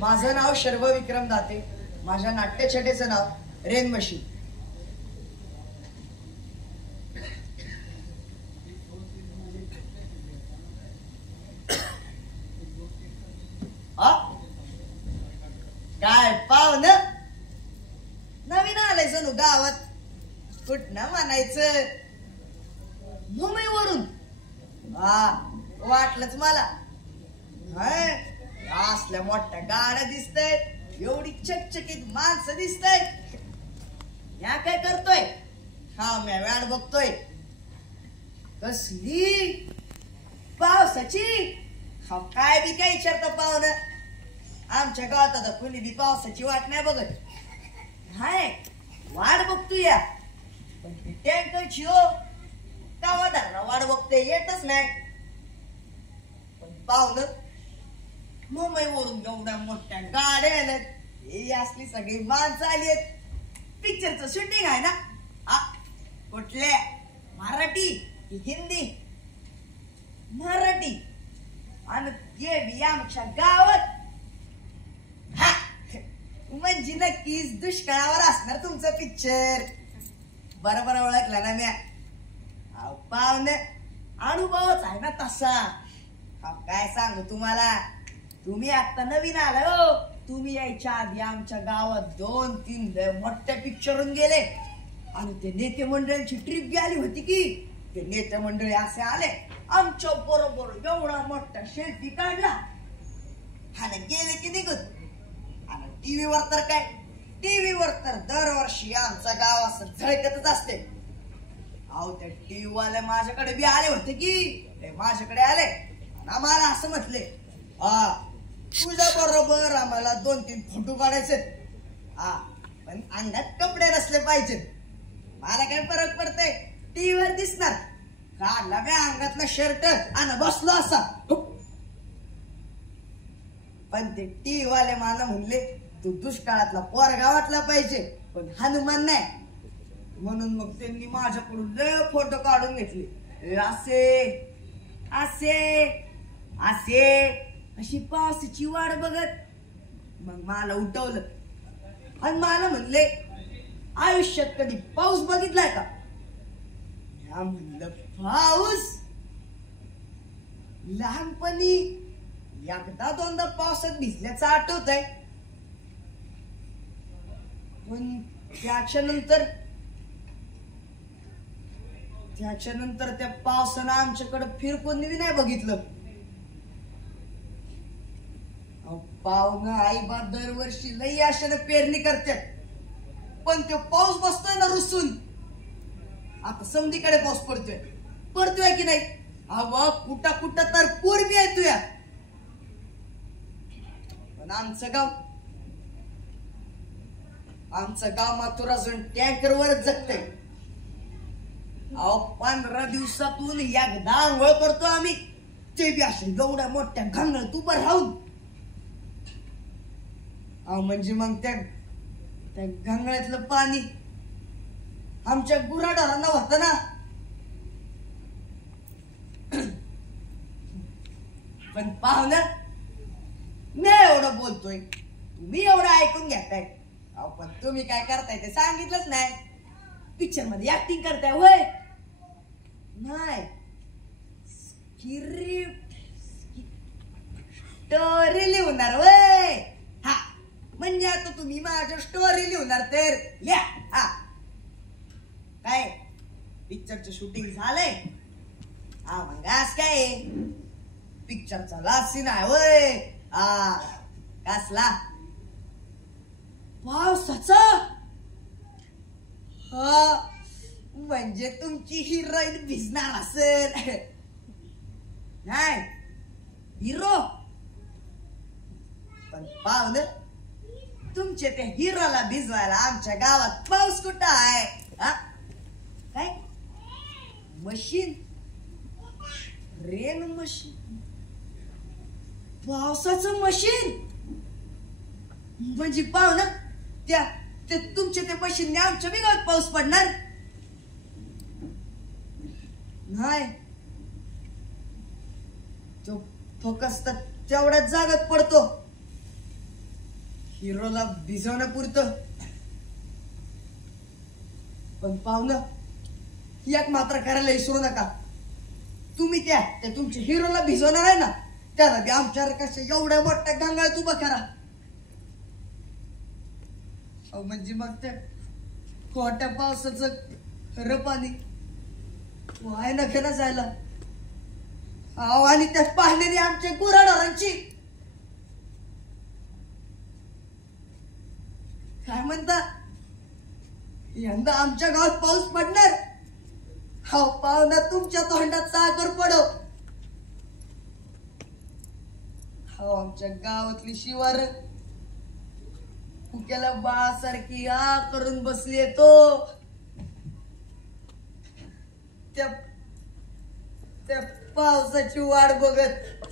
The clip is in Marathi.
माझं नाव शर्व विक्रम दाते. माझ्या नाट्यछटेचं नाव रेन मशीन. काय पाहुण नवीन आलाय जणू गावात. कुठनं म्हणायचं मुंबईवरून. वाटलंच मला. असल्या मोठ्या गाड्या दिसतायत, एवढी चकचकीत माणसं दिसतायत. या काय करतोय? मी वाट बघतोय. कसली पावसाची? काय बी काय विचारतो पाहुण. आमच्या गावात आता कोणी बी पावसाची वाट नाही बघत. वाट बघतोय या, पण टँकरची हो गावा धरणा वाट बघतोय, येतच नाही. पण पाहुण मुंबईवरून एवढ्या मोठ्या गाड्या आल्यात. हे असली सगळी माणसं आली आहेत. पिक्चरचं शूटिंग आहे ना? कुठल्या? मराठी की हिंदी? मराठी. आणि ते बी आमच्या गावात. म्हणजे नक्कीच दुष्काळावर असणार तुमचं पिक्चर. बरोबर ओळखला ना म्या. पाहुणे अनुभवच आहे ना तसा. काय सांगू तुम्हाला. तुम्ही आता नवीन आलाय हो. तुम्ही यायच्या आधी आमच्या गावात 2-3 मोठ्या पिक्चरून गेले. आणि ते नेते मंडळांची ट्रिप गेली होती की ते नेते मंडळी असे आले आमच्या बरोबर, एवढा मोठा सेल्फी काढला आणि गेले की निघत. आणि टीव्हीवर तर काय, टीव्हीवर तर दरवर्षी आमचं गाव असं झळकतच असते. त्या टीव्ही वाले माझ्याकडे बी आले होते की माझ्याकडे आले आणि आम्हाला असं म्हटले, तुझ्या बरोबर आम्हाला 2-3 फोटो काढायचे. पण अंगात कपडे नसले पाहिजे. मला काय फरक पडतंय, टीव्हीवर दिसणार. काढला मी अंगातला शर्ट आणि बसलो असा. पण ते टीव्ही वाले मला म्हणले, तू दुष्काळातला पोरगा वाटला पाहिजे पण हनुमान नाही. म्हणून मग त्यांनी माझ्याकडून लय फोटो काढून घेतले. असे असे असे अशी पावसाची वाट बघत. मग मला उठवलं आणि मला म्हणले, आयुष्यात कधी पाऊस बघितलाय का? म्हणलं पाऊस लहानपणी एकदा 2दा पावसात भिजल्याचं आठवत आहे. पण त्याच्यानंतर त्या पावसानं आमच्याकडे फिरकून नाही बघितलं. पाहुणं आई बा दरवर्षी लई आशेनं पेरणी करतात. पण तो पाऊस बसतोय ना रुसून. आता समधीकडे पाऊस पडतोय की नाही? कुठं तर पूर बी येतोय. पण आमचं गाव मात्र अजून टँकर वरच जगतंय. 15 दिवसातून एकदा आंघोळ करतो आम्ही. ते बी असे एवढ्या मोठ्या घांगळत उभं राहून. म्हणजे मग त्या घांगळ्यातलं पाणी आमच्या गुराढोरांना होतं ना. पण पाहुणं मी एवढं बोलतोय, तुम्ही एवढं ऐकून घेताय. पण तुम्ही काय करताय ते सांगितलंच नाही. पिक्चर मध्ये ऍक्टिंग करताय होय? नाही, स्टोरी लिहणार वय. म्हणजे आता तुम्ही माझ्या स्टोरी लिहणार तर या. काय पिक्चरचं शूटिंग झालंय? मग आज काय पिक्चरचा लास्ट सीन आहे वय. कसला? पावसाचा. म्हणजे तुमची हिरोईन भिजणार असेल. नाही हिरो. पण पाहुणं तुमचे त्या हिरोला भिजवायला आमच्या गावात पाऊस कुठं आहे? काय मशीन? Rain machine? पावसाचं मशीन? म्हणजे पाहुणं ते तुमच्या त्या मशीनने आमच्या बी गावात पाऊस पडणार नाही. तो फक्त तेवढ्याच जागेत पडतो. हिरोला भिजवण्यापुरतं. पण पाहुणं एक मात्र करायला विसरू नका. तुम्ही त्या तुमच्या हिरोला भिजवणार आहे ना, त्याला बी आमच्या कशा एवढ्या मोठ्या गंगाळात उभा करा. म्हणजे मग त्या खोट्या पावसाचं रपानी वाय नका जायला. आणि त्या पाहण्याने आमच्या गुराढोरांची काय म्हणता, यंदा आमच्या गावात पाऊस पडणार. हा पाहुणा तुमच्या तोंडात साखर पडो. हा आमच्या गावातली शिवार कुक्याला बाळासारखी आ करून बसली येतो. त्या पावसाची वाट बघत